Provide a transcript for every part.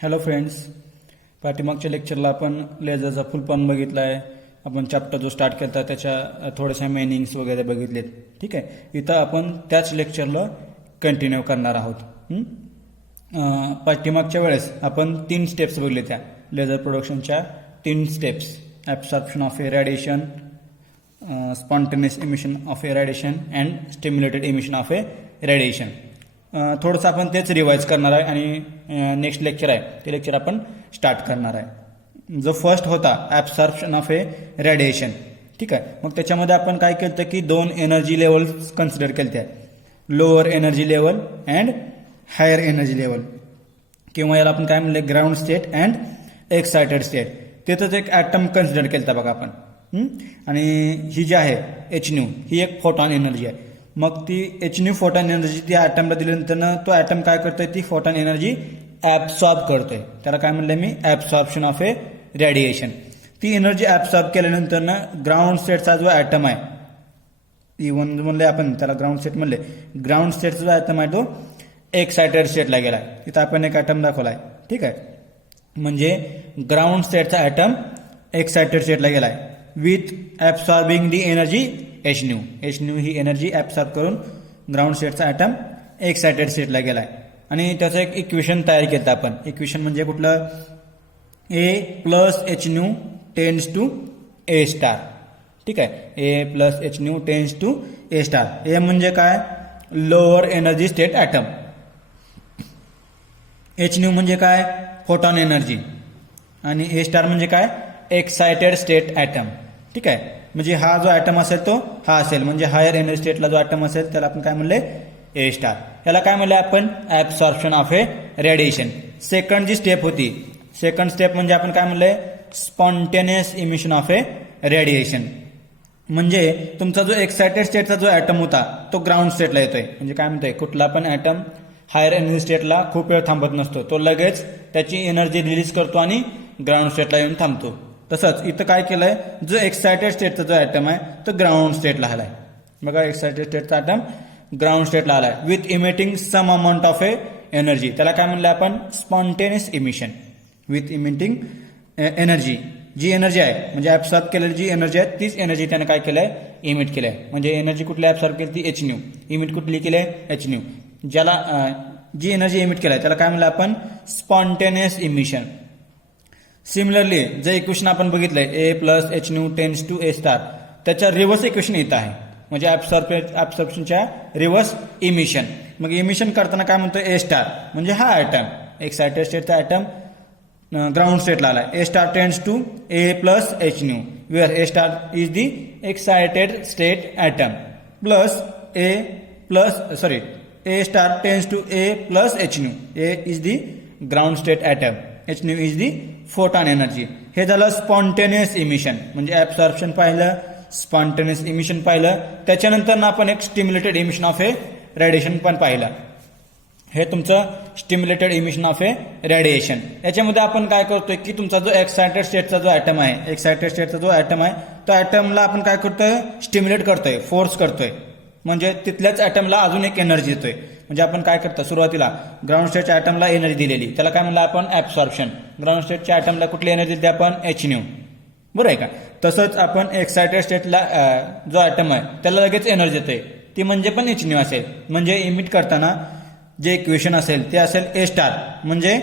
Hello friends, पाठीमागच्या लेक्चरला आपण लेझरचा फुल form बघितला आहे. आपण चॅप्टर जो स्टार्ट केला त्याच्या थोड्याशा मिनिंग्स वगैरे बघितलेत. ठीक आहे, इथं आपण त्याच लेक्चरला कंटिन्यू करणार आहोत. पाठीमागच्या वेळेस आपण 3 स्टेप्स बघितले, त्या लेझर प्रोडक्शनच्या 3 steps: absorption of a radiation, spontaneous emission of a radiation and stimulated emission of a radiation. थोडंसं आपण तेच रिवाइज करणार आहे आणि नेक्स्ट लेक्चर आहे ते लेक्चर आपण स्टार्ट करणार आहे. जो फर्स्ट होता ॲब्सॉर्प्शन ऑफ ए रेडिएशन. ठीक आहे, मग त्याच्यामध्ये आपण काय केलं की 2 एनर्जी लेवल्स कन्सिडर केले, त्या lower energy level and higher energy level, किंवा याला आपण काय म्हणले ground state and excited state. तिथंच एक ॲटम कन्सिडर केलं बघा आपण. आणि ही जी आहे h ही एक फोटॉन एनर्जी आहे. मग ती h फोटॉन एनर्जी ती ॲटमला दिल्यानंतर तो ॲटम काय करतोय, ती फोटॉन एनर्जी ॲब्सॉर्ब करतोय. त्याला काय म्हणलंय मी, ॲब्सॉर्प्शन ऑफ ए रेडिएशन. ती एनर्जी ॲब्सॉर्ब केल्यानंतर ग्राउंड स्टेटचा जो ॲटम आहे, इव्हन म्हणले आपण त्याला ग्राउंड स्टेट म्हणले, ग्राउंड स्टेटचा जो ॲटम आहे तो एक्सायटेड स्टेटला गेलाय. तिथं आपण एक ॲटम दाखवलाय. ठीक आहे, म्हणजे ग्राउंड स्टेटचा ॲटम एक्सायटेड स्टेटला गेलाय with absorbing the energy h he energy absorb करून ग्राउंड स्टेटचा ॲटम एक्सायटेड स्टेटला गेलाय. आणि त्याचं एक इक्वेशन तयार केलं आपण. इक्वेशन म्हणजे कुठलं, a plus h tends to a star. ठीक आहे, a plus h tends to a star. a म्हणजे काय, lower energy state atom. h म्हणजे काय, फोटॉन एनर्जी. आणि a स्टार म्हणजे काय, एक्सायटेड स्टेट ॲटम. ठीक आहे, म्हणजे हा जो ॲटम असेल तो हा असेल, म्हणजे हायर एनर्जी स्टेटला जो ॲटम असेल त्याला आपण काय म्हणले, ए स्टार. याला काय म्हणले आपण, absorption of a radiation. Second जी स्टेप होती, सेकंड स्टेप म्हणजे आपण काय म्हणले, spontaneous emission of a radiation. म्हणजे तुमचा जो एक्सायटेड स्टेटचा जो ॲटम होता तो ग्राउंड स्टेटला येतोय. म्हणजे काय म्हणतोय, कुठला पण ॲटम हायर एनर्जी स्टेटला खूप वेळ थांबत नसतो, तो लगेच त्याची एनर्जी रिलीज करतो आणि ग्राउंड स्टेटला येऊन थांबतो. तसंच इथं काय केलंय, जो एक्सायटेड स्टेटचा जो ॲटम आहे तो ग्राउंड स्टेटला आलाय. बघा, एक्सायटेड स्टेटचा ॲटम ग्राउंड स्टेटला आलाय with emitting some amount of a energy. त्याला काय म्हणलं आपण, spontaneous emission with emitting energy. जी एनर्जी आहे म्हणजे ॲब्सॉर्ब केलेली जी एनर्जी आहे तीच एनर्जी त्यानं काय केलंय, इमिट केलंय. म्हणजे एनर्जी कुठली ॲब्सॉर्ब केली, ती h इमिट कुठली केली, h. ज्याला जी एनर्जी इमिट केलाय त्याला काय म्हणलं आपण, स्पॉन्टेनियस इमिशन. सिमिलरली जे इक्वेशन आपण बघितलंय, a plus h tends to a star, त्याच्या रिव्हर्स इक्वेशन येत आहे. म्हणजे ॲब्सॉर्प्शनच्या रिव्हर्स इमिशन. मग इमिशन करताना काय म्हणतो, a स्टार म्हणजे हा ॲटम एक्सायटेड स्टेटचा ॲटम ग्राउंड स्टेटला आलाय. a star tends to a plus h where a star is the excited state atom plus a star tends to a plus h. a is the ground state atom, h is the photon energy. हे झालं spontaneous emission. म्हणजे absorption पाहिलं, spontaneous emission पाहिलं, त्याच्यानंतर आपण एक stimulated emission of a radiation पण पाहिलं. हे तुमचं stimulated emission of a radiation. याच्यामध्ये आपण काय करतोय की तुमचा जो एक्सायटेड स्टेटचा जो ॲटम आहे, एक्सायटेड स्टेटचा जो ॲटम आहे तो ॲटमला आपण काय करतोय, स्टिम्युलेट करतोय, फोर्स करतोय. म्हणजे तिथल्याच ॲटमला अजून एक एनर्जी येतोय. म्हणजे आपण काय करतो, सुरुवातीला ग्राउंड स्टेटच्या ॲटमला एनर्जी दिलेली, त्याला काय म्हणलं आपण, ॲब्सॉर्प्शन. ग्राउंड स्टेटच्या ॲटमला कुठली एनर्जी दिली आपण, h. बरोबर आहे का. तसंच आपण एक्सायटेड स्टेटला जो ॲटम आहे त्याला लगेच एनर्जी येते, ती म्हणजे पण h असेल. म्हणजे इमिट करताना जे इक्वेशन असेल ते असेल a स्टार म्हणजे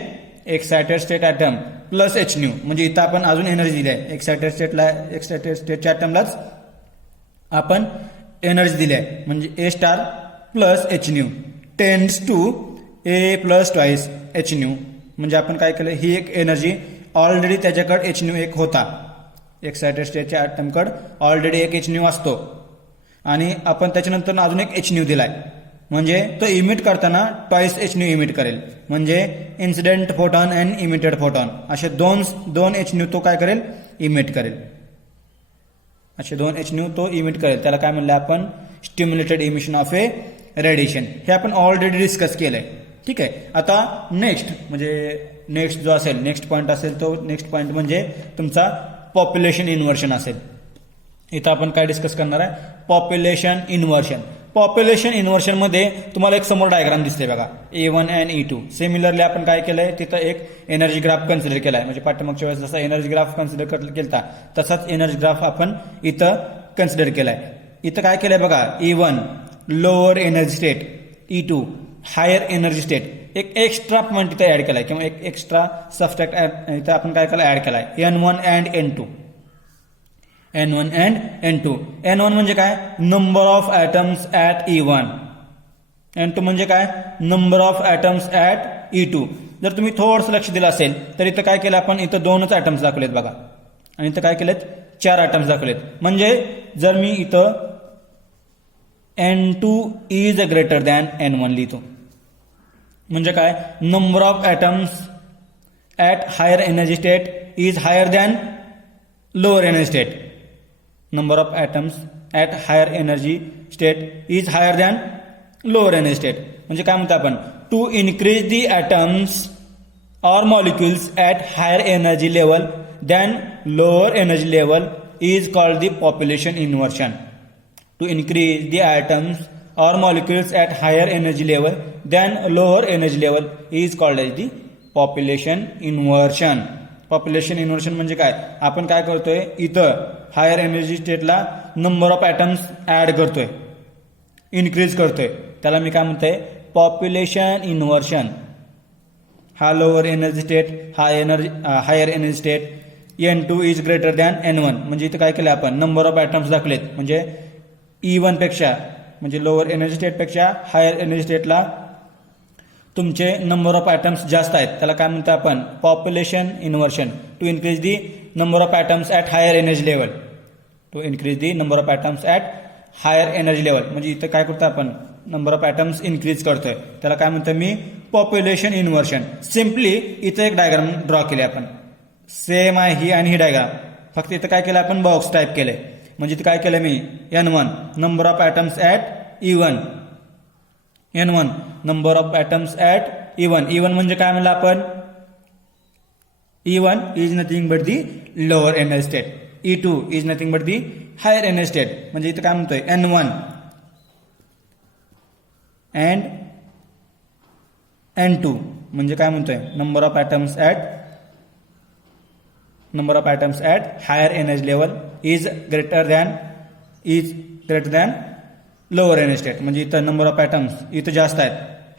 excited state atom plus h. म्हणजे इथं आपण अजून एनर्जी दिली आहे एक्सायटेड स्टेटच्या ॲटमलाच आपण एनर्जी दिली आहे. म्हणजे a star plus h tends to a plus twice h. म्हणजे आपण काय केलं, ही एक एनर्जी ऑलरेडी त्याच्याकडे h एक होता, एक्सायटेड स्टेटच्या ॲटमकडे ऑलरेडी एक h असतो आणि आपण त्याच्यानंतर अजून एक h दिलाय. म्हणजे तो इमिट करताना ट्वाइस h इमिट करेल. म्हणजे incident photon and emitted photon असे दोन h तो काय करेल, इमिट करेल. असे 2 h तो इमिट करेल. त्याला काय म्हणलं आपण, stimulated emission of a radiation. हे आपण ऑलरेडी डिस्कस केलंय. ठीक आहे, आता नेक्स्ट जो असेल, नेक्स्ट पॉईंट असेल तो नेक्स्ट पॉईंट म्हणजे तुमचा पॉप्युलेशन इन्व्हर्शन असेल. इथं आपण काय डिस्कस करणार आहे, पॉप्युलेशन इन्व्हर्शन. पॉप्युलेशन इन्व्हर्शन मध्ये तुम्हाला एक समोर डायग्राम दिसते बघा, E1 अँड E2. सिमिलरली आपण काय केलंय, तिथं एक एनर्जी ग्राफ कन्सिडर केलाय. म्हणजे पाठ्यमागच्या वेळेस जसा एनर्जी ग्राफ कन्सिडर केला तसाच एनर्जी ग्राफ आपण इथं कन्सिडर केलाय. इथं काय केलंय बघा, E1 lower energy state, E2 higher energy state. एक एक्स्ट्रा पॉईंट इथं ऍड केलाय किंवा एक एक्स्ट्रा सबस्ट्रॅक्ट इथं आपण काय केलं, ऍड केलाय N1 and N2. N1 and N2. N1 म्हणजे काय, number of atoms at E1. N2 म्हणजे काय, number of atoms at E2. जर तुम्ही थोडंसं लक्ष दिलं असेल तर इथं काय केलं आपण, इथं 2च ऍटम्स दाखवलेत बघा, आणि इथं काय केलेत, 4 ऍटम्स दाखवलेत. म्हणजे जर मी इथं N2 is greater than N1 लिहितो, म्हणजे काय, number of atoms at higher energy state is higher than lower energy state. Number of atoms at higher energy state is higher than lower energy state. म्हणजे काय म्हणतो आपण, to increase the atoms और molecules at higher energy level than lower energy level is called the population inversion. To increase the atoms or molecules at higher energy level than lower energy level is called as the population inversion. Population inversion म्हणजे काय, आपण काय करतोय, इथं higher energy स्टेटला number of atoms add करतोय, increase करतोय, त्याला मी काय म्हणतोय, पॉप्युलेशन इन्व्हर्शन. हा लोअर एनर्जी स्टेट, हा higher energy state, N2 is greater than N1. म्हणजे इथं काय केलं आपण, नंबर ऑफ ऍटम्स दाखवलेत. म्हणजे E1 पेक्षा, म्हणजे लोअर एनर्जी स्टेटपेक्षा हायर एनर्जी स्टेटला तुमचे नंबर ऑफ ऍटम्स जास्त आहेत, त्याला काय म्हणतो आपण, population inversion. To increase the number of atoms at higher energy level, to increase the number of atoms at higher energy level. म्हणजे इथं काय करतो आपण, नंबर ऑफ ऍटम्स इन्क्रीज करतोय, त्याला काय म्हणतो मी, पॉप्युलेशन इन्व्हर्शन. सिम्पली इथं एक डायग्राम ड्रॉ केली आपण, सेम आहे ही आणि ही डायग्राम, फक्त इथं काय केलं आपण, बॉक्स टाईप केलंय. म्हणजे इथं काय केलं मी, N1 number of atoms at E1, N1 number of atoms at E1. E1 म्हणजे काय म्हणलं आपण, E1 is nothing but the lower energy state, E2 is nothing but the higher energy state. म्हणजे इथं काय म्हणतोय, N1 अँड N2 म्हणजे काय म्हणतोय, number of atoms at higher energy level is greater than lower energy state. म्हणजे इथं number of atoms इथं जास्त आहेत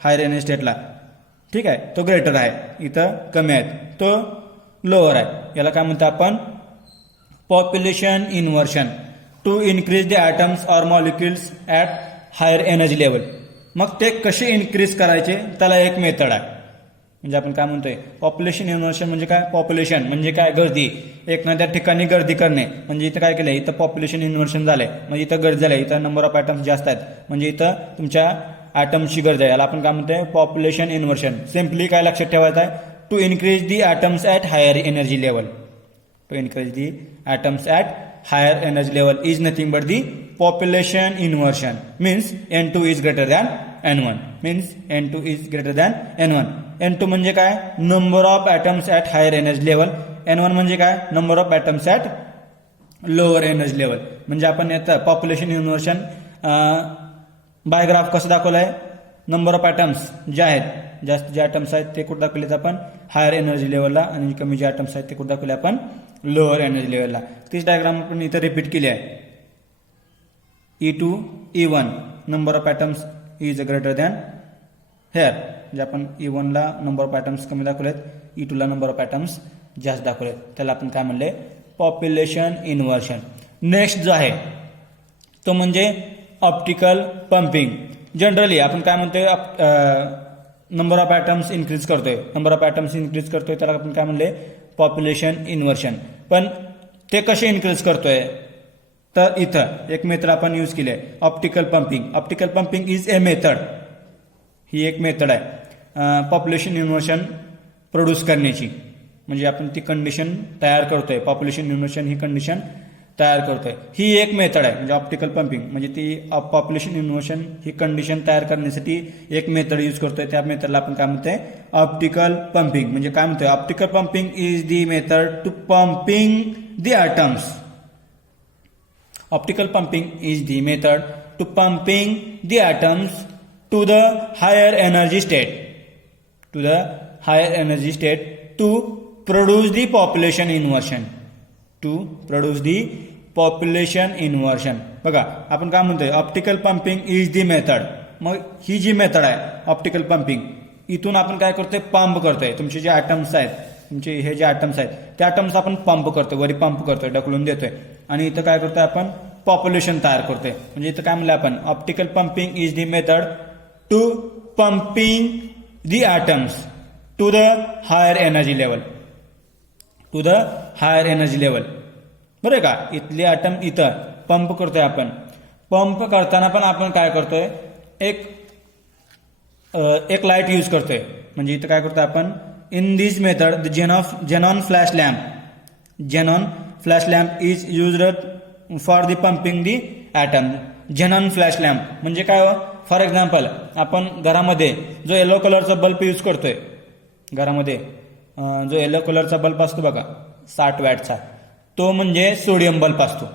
हायर एनर्जी स्टेटला, ठीक आहे, तो ग्रेटर आहे, इथं कमी आहेत, तो लोअर आहे. याला काय म्हणतो आपण, population inversion. To increase the atoms और molecules at higher energy level. मग ते कसे इन्क्रीज करायचे, त्याला एक मेथड आहे. म्हणजे आपण काय म्हणतोय, पॉप्युलेशन इन्व्हर्शन म्हणजे काय, पॉप्युलेशन म्हणजे काय, गर्दी, एखाद्या ठिकाणी गर्दी करणे. म्हणजे इथं काय केलंय, इथं पॉप्युलेशन इन्व्हर्शन झालंय, म्हणजे इथं गर्दी झालंय, इथं नंबर ऑफ ऍटम्स जास्त आहेत, म्हणजे इथं तुमच्या ऍटम्सची गर्दी आहे, याला आपण काय म्हणतोय, पॉप्युलेशन इन्व्हर्शन. सिम्पली काय लक्षात ठेवायचं आहे, to increase the atoms at higher energy level. To increase the atoms at higher energy level is nothing but the population inversion. Means N2 is greater than N1. Means N2 is greater than N1. N2 म्हणजे काय, number of atoms at higher energy level. N1 म्हणजे काय, number of atoms at lower energy level. म्हणजे आपण आता population inversion bye graph कसं दाखवलंय, number of atoms जे आहेत, जास्त जे ऍटम्स आहेत ते कुठे दाखवलेत आपण, हायर एनर्जी लेवलला, आणि कमी जे ऍटम्स आहेत ते कुठे दाखवले आपण, लोअर एनर्जी लेवलला. तीच डायग्राम आपण इथं रिपीट केली आहे. E2 E1 number of atoms is greater than hair. म्हणजे आपण E1 ला नंबर ऑफ ऍटम्स कमी दाखवलेत, E2 ला नंबर ऑफ ऍटम्स जास्त दाखवलेत, त्याला आपण काय म्हणले, पॉप्युलेशन इन्व्हर्शन. नेक्स्ट जो आहे तो म्हणजे ऑप्टिकल पंपिंग. जनरली आपण काय म्हणतोय, नंबर ऑफ ऍटम्स इन्क्रीज करतोय, त्याला आपण काय म्हणले, पॉप्युलेशन इन्व्हर्शन. पण ते कसे इन्क्रीज करतोय, तर इथं एक मेथड आपण यूज केली आहे, optical pumping. Optical pumping is a method, ही एक मेथड आहे पॉप्युलेशन इन्व्हर्शन प्रोड्यूस करण्याची. म्हणजे आपण ती कंडिशन तयार करतोय, पॉप्युलेशन इन्व्हर्शन ही कंडिशन तयार करतोय, ही एक मेथड आहे. म्हणजे ऑप्टिकल पंपिंग म्हणजे ती पॉप्युलेशन इन्व्हर्शन ही कंडिशन तयार करण्यासाठी एक मेथड यूज करतोय, त्या मेथडला आपण काय म्हणतोय, ऑप्टिकल पंपिंग. म्हणजे काय म्हणतोय, optical pumping is the method to pumping the atoms. Optical pumping is the method to pumping the atoms to the higher energy state, to the higher energy state to produce the population inversion, to produce the population inversion. बघा आपण काय म्हणतोय, optical pumping is the method. मग ही जी method आहे optical pumping, इथून आपण काय करतोय, पंप करतोय. तुमचे जे ॲटम्स आहेत, तुमचे हे जे ॲटम्स आहेत त्या ॲटम्स आपण पंप करतोय, वरी पंप करतोय, ढकलून देतोय. आणि इथं काय करतोय आपण, पॉप्युलेशन तयार करतोय. म्हणजे इथं काय म्हणलं आपण, optical pumping is the method to pumping the atoms to the higher energy level, to the higher energy level. बरं का, इथले ॲटम इथं पंप करतोय आपण. पंप करताना पण आपण काय करतोय, एक लाईट यूज करतोय. म्हणजे इथं काय करतोय आपण, in this method the xenon flash lamp is used for the pumping the atom. Xenon flash lamp म्हणजे काय हो, फॉर एक्झाम्पल आपण घरामध्ये जो येलो कलरचा बल्ब यूज करतोय, घरामध्ये जो येलो कलरचा बल्ब असतो बघा 60 वॅटचा, तो म्हणजे सोडियम बल्ब असतो.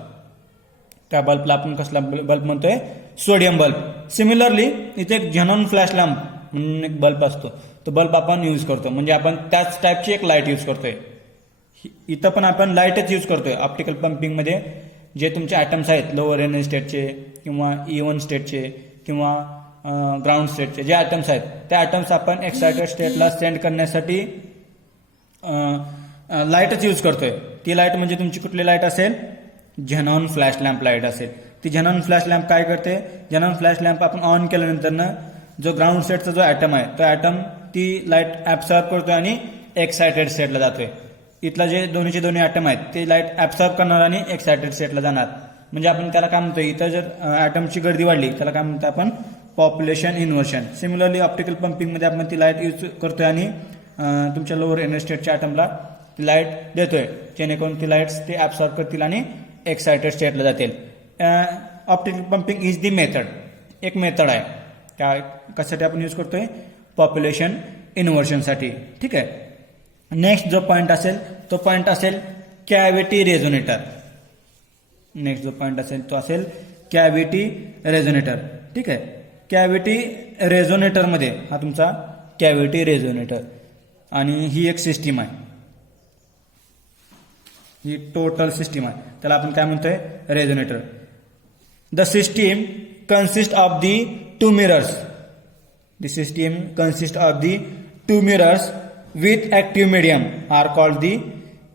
त्या बल्बला आपण कसला बल्ब म्हणतोय, सोडियम बल्ब. सिमिलरली इथे एक झेनॉन फ्लॅश लॅम्प म्हणून एक बल्ब असतो, तो बल्ब आपण यूज करतो. म्हणजे आपण त्याच टाईपची एक लाईट यूज करतोय. इथं पण आपण लाईटच यूज करतोय. ऑप्टिकल पंपिंगमध्ये जे तुमचे ॲटम्स आहेत, लोअर एनर्जी स्टेटचे किंवा E1 स्टेटचे किंवा ग्राउंड स्टेटचे जे ॲटम्स आहेत, त्या ॲटम्स आपण एक्सायटेड स्टेटला सेंड करण्यासाठी लाईटच यूज करतोय. ती लाईट म्हणजे तुमची कुठली लाईट असेल, झेनॉन फ्लॅश लॅम्प लाईट असेल. ती झेनॉन फ्लॅश लॅम्प काय करते, झेनॉन फ्लॅश लॅम्प आपण ऑन केल्यानंतर जो ग्राउंड स्टेटचा जो ॲटम आहे, तो ॲटम ती लाईट ॲब्सॉर्ब करतोय आणि एक्सायटेड स्टेटला जातोय. इथला जे दोन्ही ॲटम आहेत ते लाईट ॲब्सॉर्ब करणार आणि एक्सायटेड स्टेटला जाणार. म्हणजे आपण त्याला काय म्हणतोय, इथं जर ॲटमची गर्दी वाढली त्याला काय म्हणतो आपण, पॉप्युलेशन इन्व्हर्शन. सिमिलरली ऑप्टिकल पंपिंगमध्ये आपण ती लाईट यूज करतोय आणि तुमच्या लोअर एनर्जी स्टेटच्या ॲटमला ती लाईट देतोय, जेणेकरून ती लाईट्स ते ॲब्सॉर्ब करतील आणि एक्सायटेड स्टेटला जातील. Optical pumping is the method, एक मेथड आहे. त्या कशासाठी आपण यूज करतोय, पॉप्युलेशन इन्व्हर्शनसाठी. ठीक आहे. नेक्स्ट जो पॉईंट असेल तो पॉईंट असेल कॅव्हिटी रेझोनेटर. नेक्स्ट जो पॉईंट असेल तो असेल कॅव्हिटी रेझोनेटर. ठीक आहे. कॅव्हिटी रेझोनेटरमध्ये हा तुमचा कॅव्हिटी रेझोनेटर, आणि ही एक सिस्टीम आहे, ही टोटल सिस्टीम आहे. त्याला आपण काय म्हणतोय, resonator. The system consist of the two mirrors. The system consist of the two mirrors with active medium are called the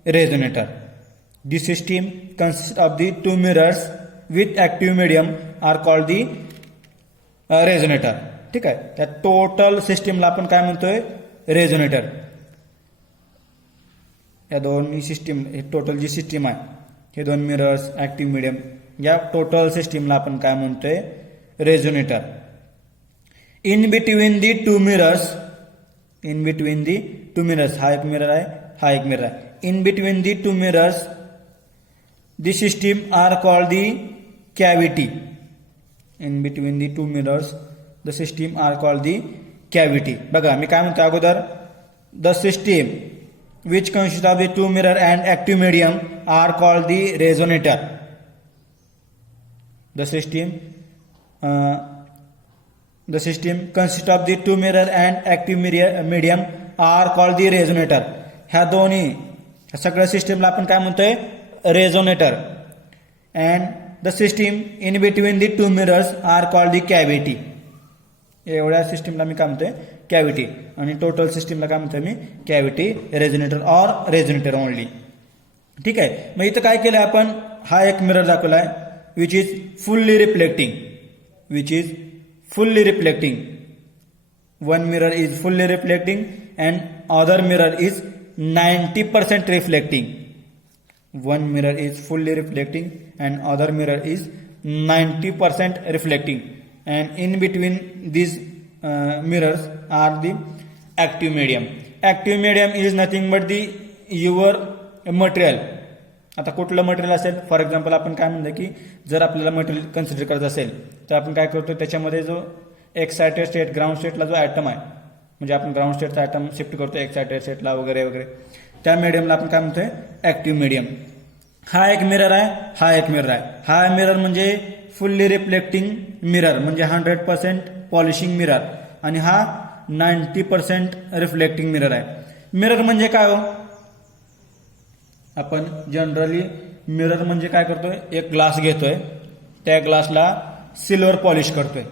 resonator. The system consists of the two mirrors with active medium are called the resonator. ठीक आहे. त्या total सिस्टीमला आपण काय म्हणतोय, resonator. या दोन्ही system, हे टोटल जी सिस्टीम आहे, हे दोन मिरर्स, ऍक्टिव्ह मीडियम, या टोटल सिस्टीमला आपण काय म्हणतोय, resonator. In between the two mirrors, in between the two mirrors, हा एक मिरर आहे, हा एक मिरर आहे. In between the two mirrors the system are called the cavity. In between the two mirrors the system are called the cavity. बघा मी काय म्हणतो अगोदर, the system which consist of the two mirror and active medium are called the resonator. The system consist of the two mirror and active medium are called the resonator. ह्या दोन्ही सगळ्या सिस्टीमला आपण काय म्हणतोय, resonator. And the system in between the two mirrors are called the cavity. एवढ्या सिस्टीमला मी काय म्हणतोय, कॅव्हिटी. आणि टोटल सिस्टीमला काय म्हणतोय मी, cavity resonator or resonator only. ठीक आहे. मग इथं काय केलंय आपण, हा एक मिरर दाखवलाय which is fully reflecting, which is fully reflecting. One mirror is fully reflecting and other mirror is 90% reflecting. One mirror is fully reflecting and other mirror is 90% reflecting. And in between these mirrors are the active medium. Active medium is nothing but the your material. आता कुठलं material असेल, for example आपण काय म्हणतो की जर आपल्याला material consider करत असेल तर आपण काय करतो, त्याच्यामध्ये जो एक्सायटेड स्टेट, ग्राउंड स्टेटला जो ॲटम आहे, म्हणजे आपण ग्राउंड स्टेटचा ॲटम शिफ्ट करतो एक्सायटेड स्टेटला वगैरे वगैरे, त्या मीडियमला आपण काय म्हणतोय, ऍक्टिव्ह मीडियम. हा एक मिरर आहे, हा एक मिरर आहे. हा मिरर म्हणजे फुल्ली रिफ्लेक्टिंग मिरर म्हणजे 100% पॉलिशिंग मिरर आणि हा 90% रिफ्लेक्टिंग मिरर आहे. मिरर म्हणजे काय हो? आपण जनरली मिरर म्हणजे काय करतोय, एक ग्लास घेतोय, त्या ग्लासला सिल्वर पॉलिश करतोय.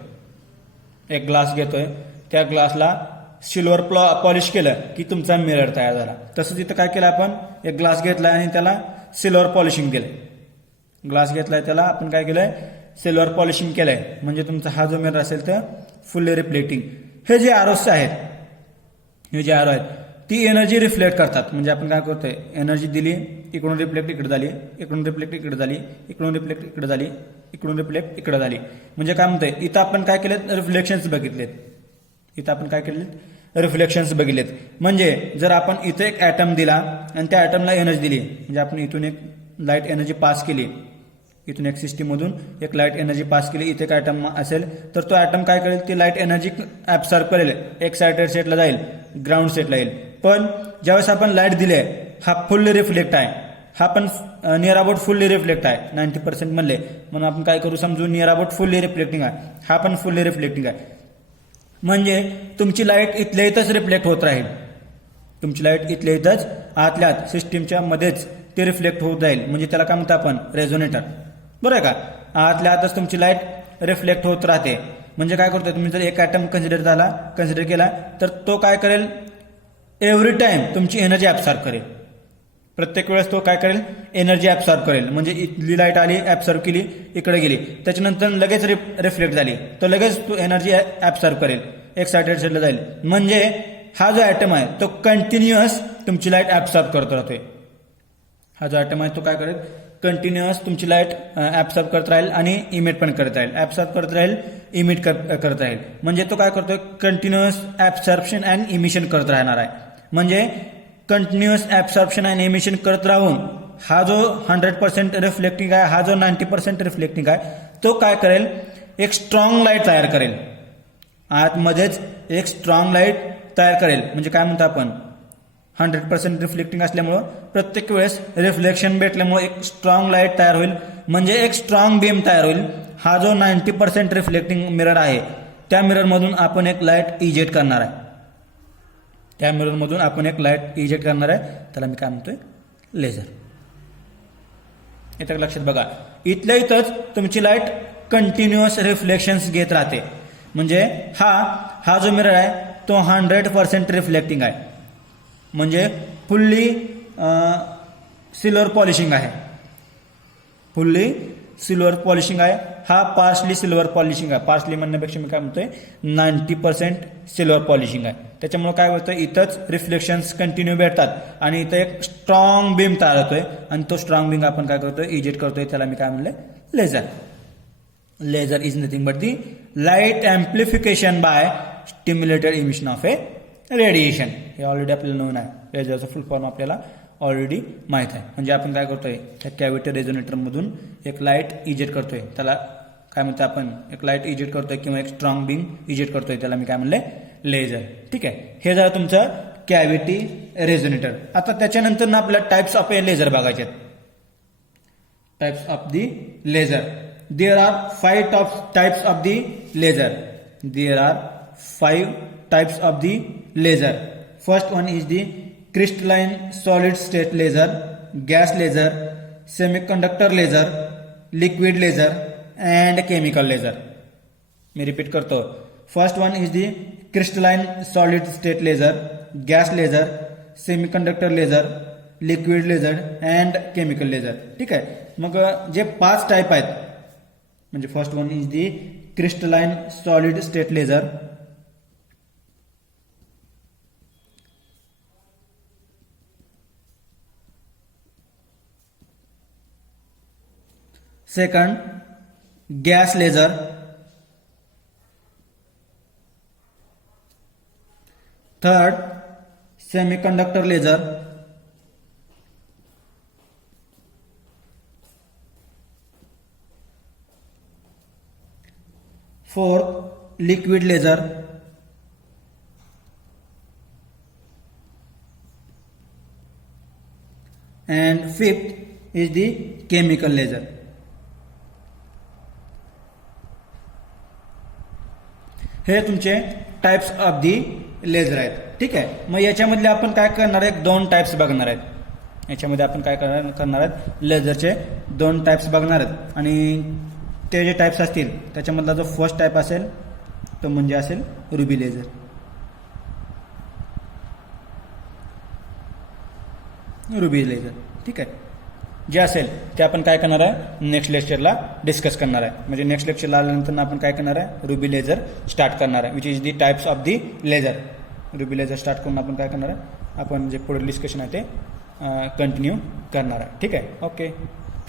एक ग्लास घेतोय, त्या ग्लासला सिल्वर पॉलिश केलं की तुमचा मिरर तयार झाला. तसंच इथं काय केलं आपण, एक ग्लास घेतलाय आणि त्याला सिल्वर पॉलिशिंग केलंय. ग्लास घेतलाय त्याला आपण काय केलंय, सिल्वर पॉलिशिंग केलंय म्हणजे तुमचा हा जो मिरर असेल तर फुल्ली रिफ्लेक्टिंग. हे जे आरोस आहेत, हे जे आरो आहेत ती एनर्जी रिफ्लेक्ट करतात. म्हणजे आपण काय करतोय, एनर्जी दिली, इकडून रिफ्लेक्ट इकडे झाली, इकडून रिफ्लेक्ट इकडे झाली, इकडून रिफ्लेक्ट इकडे झाली, इकडून रिफ्लेक्ट इकडे झाली. म्हणजे काय म्हणतोय, इथं आपण काय केलेत, रिफ्लेक्शन्स बघितलेत. इथं आपण काय केलेत, रिफ्लेक्शन्स बघितलेत. म्हणजे जर आपण इथे एक ॲटम दिला आणि त्या ॲटमला एनर्जी दिली, म्हणजे आपण इथून एक लाईट एनर्जी पास केली, इथून एक सिस्टीममधून एक लाईट एनर्जी पास केली, इथे एक ॲटम असेल तर तो ॲटम काय करेल, ती लाईट एनर्जी ऍब्सॉर्ब करेल, एक्सायटेड स्टेटला जाईल, ग्राउंड स्टेटला येईल. पण ज्यावेळेस आपण लाईट दिली आहे, हा फुल्ली रिफ्लेक्ट आहे, हा पण नियर अबाउट फुल्ली रिफ्लेक्ट आहे, 90% म्हणले म्हणून आपण काय करू, समजू नियर अबाउट फुल्ली रिफ्लेक्टिंग आहे, हा पण फुल्ली रिफ्लेक्टिंग आहे. म्हणजे तुमची लाईट इथल्या इथंच रिफ्लेक्ट होत राहील. तुमची लाईट इथल्या इथंच आतल्या आत सिस्टीमच्या मध्येच ते रिफ्लेक्ट होत जाईल. म्हणजे त्याला काय म्हणतो आपण, रेझोनेटर. बरोबर आहे का? आतल्या आतच तुमची लाईट रिफ्लेक्ट होत राहते. म्हणजे काय करतोय, तुम्ही जर एक ॲटम कन्सिडर केला तर तो काय करेल, एव्हरी टाइम तुमची एनर्जी ऍब्सॉर्ब करेल. प्रत्येक वेळेस तो काय करेल, एनर्जी ऍब्सॉर्ब करेल. म्हणजे इथली लाईट आली, ऍब्सॉर्ब केली, इकडे गेली, त्याच्यानंतर लगेच रिफ्लेक्ट झाली, तर लगेच तो एनर्जी ऍब्सॉर्ब करेल, एक्सायटेड स्टेटला जाईल. म्हणजे हा जो ॲटम आहे तो कंटिन्युअस तुमची लाईट ऍब्सॉर्ब करत राहतोय. हा जो ॲटम आहे तो काय करेल, कंटिन्युअस तुमची लाईट ऍब्सॉर्ब करत राहील आणि इमिट पण करत राहील, ऍब्सॉर्ब करत राहील, इमिट करत राहील. म्हणजे तो काय करतोय, कंटिन्युअस ऍब्सॉर्प्शन अँड इमिशन करत राहणार आहे. म्हणजे कंटिन्युअस ऍब्सॉर्प्शन अँड इमिशन करत राहून हा जो 100% रिफ्लेक्टिंग आहे, हा जो 90% रिफ्लेक्टिंग आहे, तो काय करेल, एक स्ट्रॉंग लाईट तयार करेल. आतमध्येच एक स्ट्रॉंग लाईट तयार करेल. म्हणजे काय म्हणतो आपण, 100% रिफ्लेक्टिंग असल्यामुळं प्रत्येक वेळेस रिफ्लेक्शन भेटल्यामुळे एक स्ट्रॉंग लाईट तयार होईल. म्हणजे एक स्ट्रॉंग बीम तयार होईल. हा जो 90% रिफ्लेक्टिंग मिरर आहे, त्या मिररमधून आपण एक लाईट इजेक्ट करणार आहे. त्या मिररमधून आपण एक लाईट इजेक्ट करणार आहे, त्याला मी काय म्हणतोय, लेझर. इथं लक्षात बघा, इथल्या इथंच तुमची लाईट कंटिन्युअस रिफ्लेक्शन्स घेत राहते. म्हणजे हा जो मिरर आहे तो 100% रिफ्लेक्टिंग आहे. म्हणजे फुल्ली सिल्वर पॉलिशिंग आहे, फुल्ली सिल्वर पॉलिशिंग आहे. हा पार्शली सिल्वर पॉलिशिंग आहे. पार्शली म्हणण्यापेक्षा मी काय म्हणतोय, 90% सिल्वर पॉलिशिंग आहे. त्याच्यामुळे काय होतं, इथंच रिफ्लेक्शन्स कंटिन्यू भेटतात आणि इथं एक स्ट्रॉंग बीम तयार होतोय आणि तो स्ट्रॉंग बीम आपण काय करतोय, इजेक्ट करतोय, त्याला मी काय म्हणले, laser. Laser is nothing but the light amplification by stimulated emission of a radiation. हे ऑलरेडी आपल्याला नोन आहे. लेझरचा फुल फॉर्म आपल्याला ऑलरेडी माहित आहे. म्हणजे आपण काय करतोय, त्या कॅव्हिटी रेझोनेटर मधून एक लाईट इजेक्ट करतोय, त्याला काय म्हणतो आपण, एक लाईट इजेक्ट करतोय किंवा एक स्ट्रॉंग बीम इजेक्ट करतोय, त्याला मी काय म्हणले, लेझर. ठीक आहे, हे झालं तुमचं कॅव्हिटी रेझोनेटर. आता त्याच्यानंतर ना आपल्याला टाइप्स ऑफ ए लेझर बघायचे. Types of the laser. There are 5 types of the laser. There are 5 types of the laser. First one is the crystalline solid state laser, gas laser, semiconductor laser, liquid laser and chemical laser. मी repeat करतो. First one is the crystalline solid state laser, gas laser, semiconductor laser, liquid laser and chemical laser. ठीक आहे. मग जे 5 type आहेत, म्हणजे first one is the crystalline solid state laser, second gas laser, third semiconductor laser, fourth liquid laser, and fifth is the chemical laser. हे तुमचे types of the laser आहेत. ठीक आहे. मग याच्यामधले आपण काय करणार आहे, 2 टाइप्स बघणार आहेत. याच्यामध्ये आपण काय करणार आहेत, लेझरचे 2 टाइप्स बघणार आहेत. आणि ते जे टाइप्स असतील त्याच्यामधला जो फर्स्ट टाइप असेल तो म्हणजे असेल रुबी लेझर. Ruby laser. ठीक आहे. जे असेल ते आपण काय करणार आहे, नेक्स्ट लेक्चरला डिस्कस करणार आहे. म्हणजे नेक्स्ट लेक्चरला आल्यानंतर आपण काय करणार आहे, रुबी लेझर स्टार्ट करणार आहे, which is the types of the laser. Ruby laser start करून आपण काय करणार आहे, आपण जे पुढील डिस्कशन आहे ते कंटिन्यू करणार आहे. ठीक आहे. ओके.